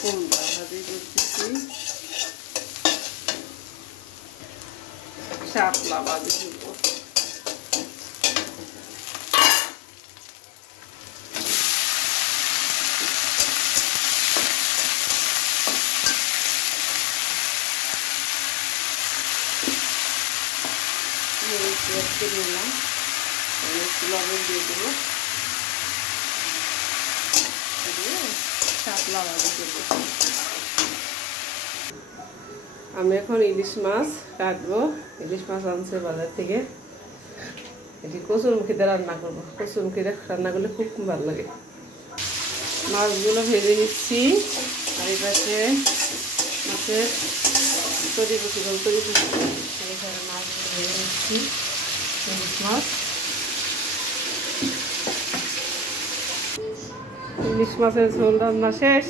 কুমড়া ভাজি করতেছি, শাপলা ভাজি করবো। নিলাম একটু লবণ দিয়ে দেবো, শাপলা ভাজি করবো। আমি এখন ইলিশ মাছ কাটবো। ইলিশ মাছ আনছে বাজার থেকে, এটি কচুরমুখী দিয়ে রান্না করবো। কচুরমুখী দিয়ে রান্না করলে খুব ভালো লাগে। মাছগুলো ভেজে নিচ্ছি, আর এই পাশে মাছের তরি কুচি এখানে মাছগুলো ভেজে নিচ্ছি। ইলিশ মাছ, ইলিশ মাছের ঝোল রান্না শেষ।